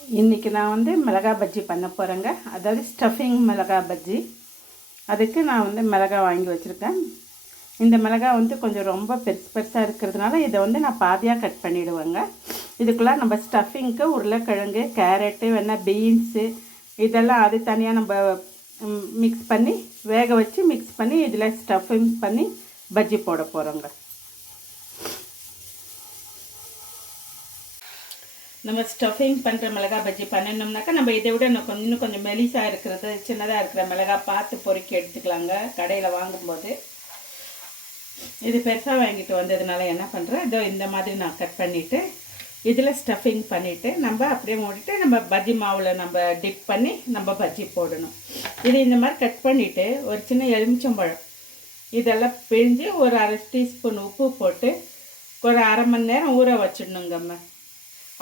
இன்றைக்கி நான் வந்து மிளகாய் பஜ்ஜி பண்ண போகிறேங்க. அதாவது ஸ்டஃபிங் மிளகாய் பஜ்ஜி. அதுக்கு நான் வந்து மிளகாய் வாங்கி வச்சுருக்கேன். இந்த மிளகாய் வந்து கொஞ்சம் ரொம்ப பெருசாக இருக்கிறதுனால இதை வந்து நான் பாதியாக கட் பண்ணிவிடுவேங்க. இதுக்குள்ளே நம்ம ஸ்டஃபிங்க்கு உருளைக்கிழங்கு, கேரட்டு, வேணால் பீன்ஸு இதெல்லாம் அது தனியாக நம்ம மிக்ஸ் பண்ணி வேக வச்சு மிக்ஸ் பண்ணி இதில் ஸ்டஃபிங் பண்ணி பஜ்ஜி போட போகிறோங்க. நம்ம ஸ்டஃபிங் பண்ணுற மிளகாய் பஜ்ஜி பண்ணணும்னாக்கா நம்ம இதை விட இன்னும் கொஞ்சம் மெலிசாக இருக்கிறது, சின்னதாக இருக்கிற மிளகாய் பார்த்து பொறுக்கி எடுத்துக்கலாங்க கடையில் வாங்கும்போது. இது பெருசாக வாங்கிட்டு வந்ததுனால என்ன பண்ணுறேன், இதோ இந்த மாதிரி நான் கட் பண்ணிவிட்டு இதில் ஸ்டஃபிங் பண்ணிவிட்டு நம்ம அப்படியே மூடிட்டு நம்ம பஜ்ஜி மாவில் நம்ம டிப் பண்ணி நம்ம பஜ்ஜி போடணும். இது இந்த மாதிரி கட் பண்ணிவிட்டு ஒரு சின்ன எலுமிச்சம்பழம் இதெல்லாம் பிழிஞ்சு ஒரு 1/2 டீஸ்பூன் உப்பு போட்டு ஒரு 1/2 மணி நேரம் ஊற வச்சிடணுங்கம்மா.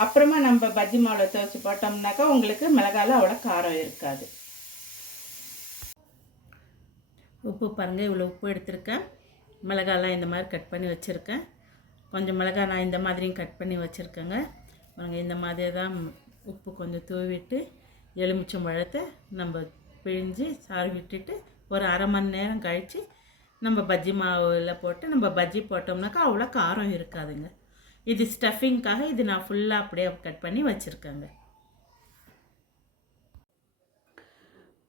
அப்புறமா நம்ம பஜ்ஜி மாவில் துவைச்சி போட்டோம்னாக்கா உங்களுக்கு மிளகாயில் அவ்வளோ காரம் இருக்காது. உப்பு பாருங்கள், இவ்வளோ உப்பு எடுத்திருக்கேன். மிளகாலாம் இந்த மாதிரி கட் பண்ணி வச்சுருக்கேன். கொஞ்சம் மிளகாய் நான் இந்த மாதிரியும் கட் பண்ணி வச்சுருக்கேங்க. பாருங்கள், இந்த மாதிரி தான் உப்பு கொஞ்சம் தூவிட்டு எலுமிச்சம்பழத்தை நம்ம பிழிஞ்சு சாறு விட்டுட்டு ஒரு 1/2 மணி நேரம் கழித்து நம்ம பஜ்ஜி மாவில் போட்டு நம்ம பஜ்ஜி போட்டோம்னாக்கா அவ்வளோ காரம் இருக்காதுங்க. இது ஸ்டஃபிங்காக இது நான் ஃபுல்லாக அப்படியே கட் பண்ணி வச்சுருக்கேங்க.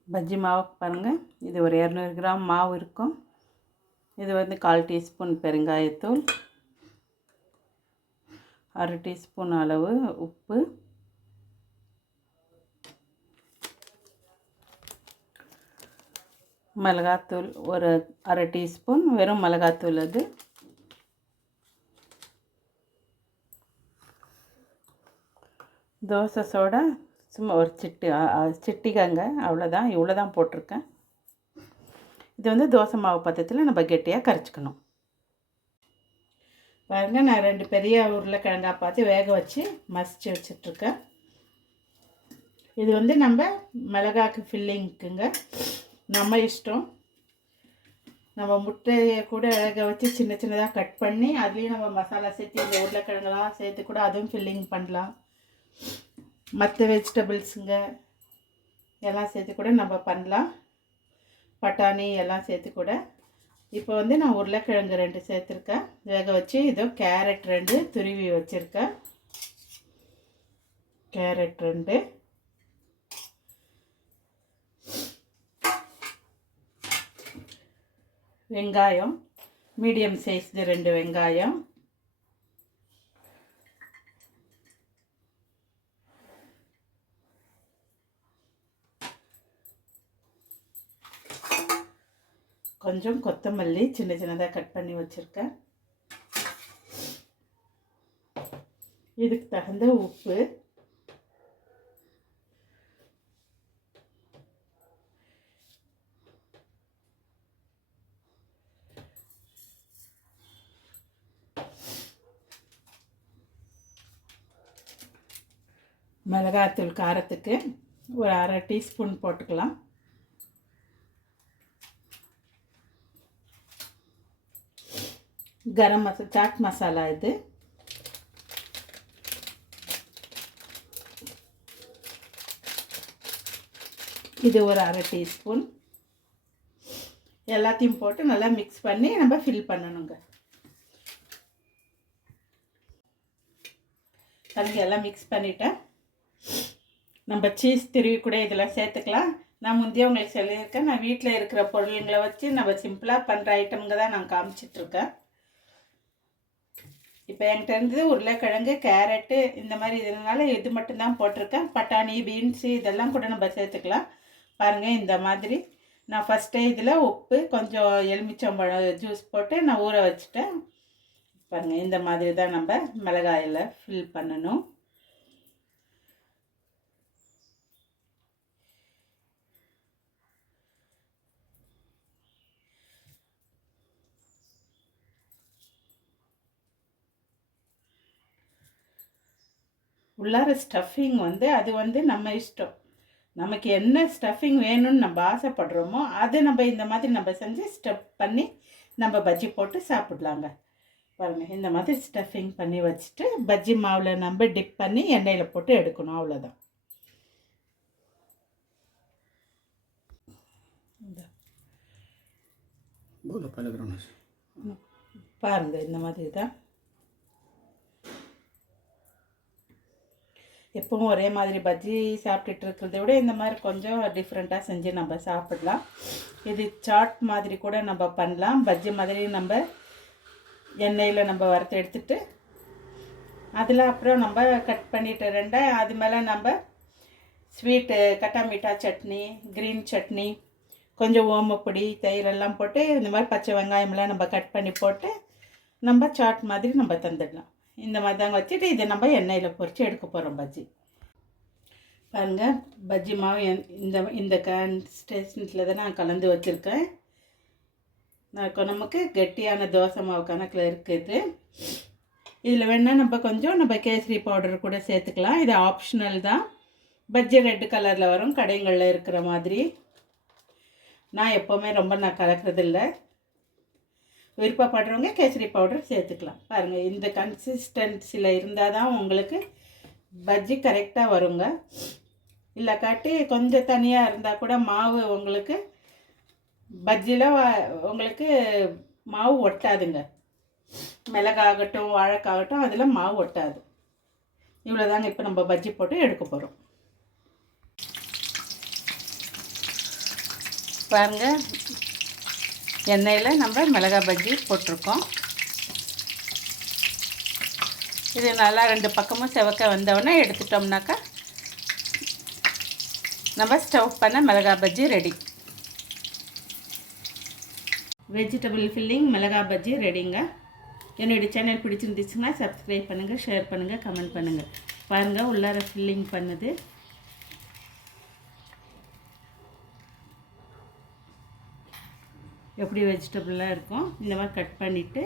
பஜ்ஜி மாவு பாருங்கள், இது ஒரு 200 கிராம் மாவு இருக்கும். இது வந்து 1/4 டீஸ்பூன் பெருங்காயத்தூள், 1/2 டீஸ்பூன் அளவு உப்பு, மிளகாத்தூள் ஒரு 1/2 டீஸ்பூன், வெறும் மிளகாத்தூள் அது, தோசை சோடா சும்மா ஒரு சிட்டிகங்க, அவ்வளோதான். இவ்வளோ தான் போட்டிருக்கேன். இது வந்து தோசை மாவு பதத்தில் நம்ம கெட்டியாக கரைச்சிக்கணும். பாருங்கள், நான் 2 பெரிய உருளைக்கிழங்காக பார்த்து வேக வச்சு மசிச்சு வச்சிட்ருக்கேன். இது வந்து நம்ம மிளகாக்கு ஃபில்லிங்க்குங்க, நம்ம இஷ்டம். நம்ம முட்டையை கூட வேக வச்சு சின்ன சின்னதாக கட் பண்ணி அதுலேயும் நம்ம மசாலா சேர்த்து இந்த உருளைக்கிழங்கெல்லாம் சேர்த்து கூட அதுவும் ஃபில்லிங் பண்ணலாம். மற்ற வெஜிடபிள்ஸுங்க எல்லாம் சேர்த்து கூட நம்ம பண்ணலாம். பட்டாணி எல்லாம் சேர்த்து கூட. இப்போ வந்து நான் உருளைக்கிழங்கு 2 சேர்த்துருக்கேன் வேக வச்சு. இதோ கேரட் 2 துருவி வச்சுருக்கேன். கேரட் 2, வெங்காயம் மீடியம் சைஸ் 2 வெங்காயம், கொஞ்சம் கொத்தமல்லி சின்ன சின்னதாக கட் பண்ணி வச்சுருக்கேன். இதுக்கு தகுந்த உப்பு, மிளகாத்தூள் காரத்துக்கு ஒரு 1/2 டீஸ்பூன் போட்டுக்கலாம். கரம் மசாலா, சாட் மசாலா இது, இது ஒரு 1/2 டீஸ்பூன். எல்லாத்தையும் போட்டு நல்லா மிக்ஸ் பண்ணி நம்ம ஃபில் பண்ணணுங்க. அதுக்கு எல்லாம் மிக்ஸ் பண்ணிவிட்டேன். நம்ம சீஸ் திருவி கூட இதில் சேர்த்துக்கலாம். நான் முந்தைய உங்களுக்கு சொல்லியிருக்கேன், நான் வீட்டில் இருக்கிற பொருளுங்களை வச்சு நம்ம சிம்பிளாக பண்ணுற ஐட்டம்ங்க தான் நான் காமிச்சிட்ருக்கேன். இப்போ என்கிட்ட இருந்தது உருளைக்கிழங்கு, கேரட்டு இந்த மாதிரி இதனால இது மட்டும்தான் போட்டிருக்கேன். பட்டாணி, பீன்ஸு இதெல்லாம் கூட நம்ம சேர்த்துக்கலாம். பாருங்கள், இந்த மாதிரி நான் ஃபஸ்ட்டே இதில் உப்பு கொஞ்சம் எலுமிச்சம்பழம் ஜூஸ் போட்டு நான் ஊற வச்சுட்டேன். பாருங்கள், இந்த மாதிரி தான் நம்ம மிளகாயில் ஃபில் பண்ணணும். உள்ளார ஸ்டஃபிங் வந்து அது வந்து நம்ம இஷ்டம். நமக்கு என்ன ஸ்டஃபிங் வேணும்னு நம்ம ஆசைப்படுறோமோ அதை நம்ம இந்த மாதிரி நம்ம செஞ்சு ஸ்டஃப் பண்ணி நம்ம பஜ்ஜி போட்டு சாப்பிட்லாங்க. பாருங்கள், இந்த மாதிரி ஸ்டஃபிங் பண்ணி வச்சுட்டு பஜ்ஜி மாவில் நம்ம டிப் பண்ணி எண்ணெயில் போட்டு எடுக்கணும், அவ்வளோதான். பாருங்கள் இந்த மாதிரி தான். எப்பவும் ஒரே மாதிரி பஜ்ஜி சாப்பிட்டுட்டு இருக்கிறத விட இந்த மாதிரி கொஞ்சம் டிஃப்ரெண்ட்டாக செஞ்சு நம்ம சாப்பிடலாம். இது சாட் மாதிரி கூட நம்ம பண்ணலாம். பஜ்ஜி மாதிரி நம்ம எண்ணெயில் நம்ம வறுத்து எடுத்துட்டு அதில் அப்புறம் நம்ம கட் பண்ணிட்டு அது மேலே நம்ம ஸ்வீட்டு கட்டா மீட்டா சட்னி, க்ரீன் சட்னி, கொஞ்சம் ஓமப்பொடி, தயிரெல்லாம் போட்டு இந்த மாதிரி பச்சை வெங்காயமெல்லாம் நம்ம கட் பண்ணி போட்டு நம்ம சாட் மாதிரி நம்ம தந்துடலாம். இந்த மாதிரி தாங்க வச்சுட்டு இதை நம்ம எண்ணெயில் பொரித்து எடுக்க போகிறோம் பஜ்ஜி. பாருங்கள், பஜ்ஜி மாவு இந்த கன்சிஸ்டன்சியில் தான் நான் கலந்து வச்சுருக்கேன். நமக்கு கெட்டியான தோசை மாவு கணக்கில் இருக்குது. இதில் வேணால் நம்ம கேசரி பவுடர் கூட சேர்த்துக்கலாம். இது ஆப்ஷனல் தான். பஜ்ஜி ரெட் கலரில் வரும் கடைகளில் இருக்கிற மாதிரி. நான் எப்போவுமே நான் கலக்கிறதில்ல. விருப்பப்படுறவங்க கேசரி பவுடர் சேர்த்துக்கலாம். பாருங்கள், இந்த கன்சிஸ்டன்சியில் இருந்தால் தான் உங்களுக்கு பஜ்ஜி கரெக்டாக வருங்க. இல்லை காட்டி கொஞ்சம் தனியாக இருந்தால் கூட மாவு உங்களுக்கு பஜ்ஜியில் உங்களுக்கு மாவு ஒட்டாதுங்க. மிளகாகட்டும் வாழைக்காகட்டும் அதில் மாவு ஒட்டாது. இவ்வளோ தாங்க இப்போ நம்ம பஜ்ஜி போட்டு எடுக்க போகிறோம். பாருங்கள், எண்ணெயில் நம்ம மிளகாய் பஜ்ஜி போட்டிருக்கோம். இது நல்லா 2 பக்கமும் செவக்க வந்தவுடனே எடுத்துட்டோம்னாக்கா நம்ம ஸ்டவ் பண்ண மிளகாய் பஜ்ஜி ரெடி. வெஜிடபிள் ஃபில்லிங் மிளகாய் பஜ்ஜி ரெடிங்க. என்னுடைய சேனல் பிடிச்சிருந்துச்சுன்னா சப்ஸ்கிரைப் பண்ணுங்கள், ஷேர் பண்ணுங்கள், கமெண்ட் பண்ணுங்கள். பாருங்கள், உள்ளார ஃபில்லிங் பண்ணுது. எப்படி வெஜிடபிளாக இருக்கும். இந்த மாதிரி கட் பண்ணிவிட்டு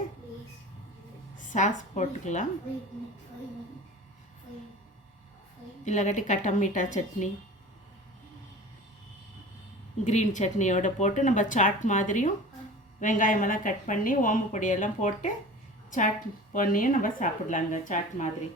சாஸ் போட்டுக்கலாம். இல்லாட்டி கட்டா மீட்டா சட்னி, க்ரீன் சட்னியோடு போட்டு நம்ம சாட் மாதிரியும் வெங்காயமெல்லாம் கட் பண்ணி ஓமப்பொடியெல்லாம் போட்டு சாட் பண்ணியும் நம்ம சாப்பிட்லாங்க. சாட் மாதிரி